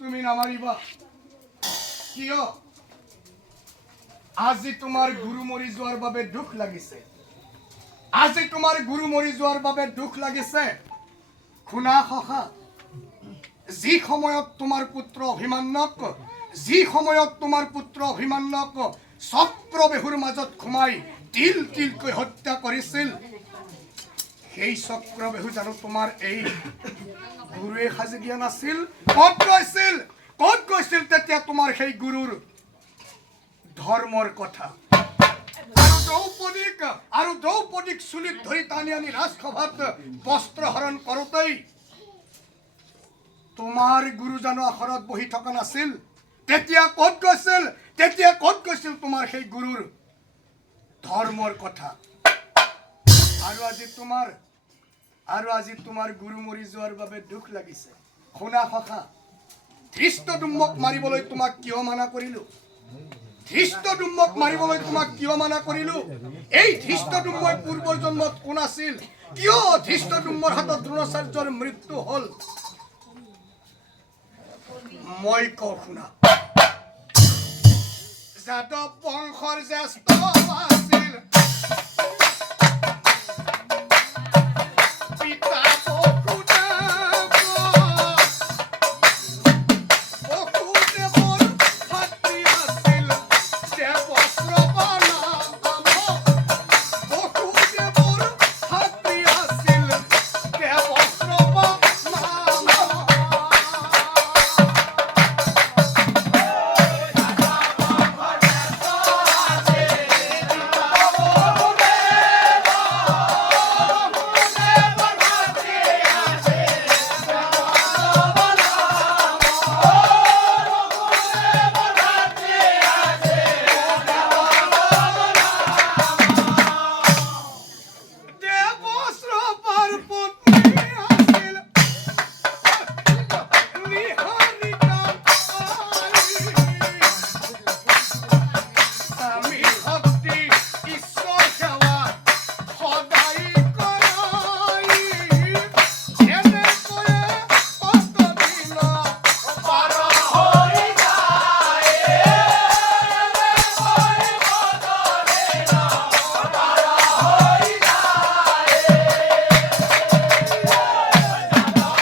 তুমি নামাৰিবা কিয় আজি তোমাৰ গুৰু মৰি যোৱাৰ বাবে দুখ লাগিছে আজি তোমাৰ গুৰু মৰি যোৱাৰ বাবে দুখ লাগিছে খুনা খখা যি সময়ত তোমাৰ পুত্ৰ অভিমান্যক যি সময়ত তোমাৰ পুত্ৰ অভিমান্যক চক্ৰবেহুৰ মাজত খুমাই তিল তিলকৈ হত্যা কৰিছিল সেই চক্ৰবেহু জানো তোমাৰ এই গুৰুৱে সাজি দিয়া নাছিল ক'ত গৈছিল তেতিয়া তোমাৰ সেই গুৰুৰ ধৰ্মৰ কথা আৰু দ্ৰৌপদীক চুলিত ধৰি টানি আনি ৰাজসভাত বস্ত্ৰ হৰণ কৰোঁতেই তোমাৰ গুৰু জানো আখৰত বহি থকা নাছিল তেতিয়া ক'ত গৈছিল তোমাৰ সেই গুৰুৰ ধৰ্মৰ কথা আৰু আজি তোমাৰ গুৰু মৰি যোৱাৰ বাবে দুখ লাগিছে শুনা সখা ধৃষ্টদ্যুম্নক মাৰিবলৈ তোমাক কিয় মানা কৰিলো এই ধৃষ্টদ্যুম্নই পূৰ্বৰ জন্মত কোন আছিল কিয় ধৃষ্টদ্যুম্নৰ হাতত দ্ৰোণাচাৰ্যৰ মৃত্যু হল মই কওঁ শুনা যাদৱ বংশৰ জ্যেষ্ঠ আছিল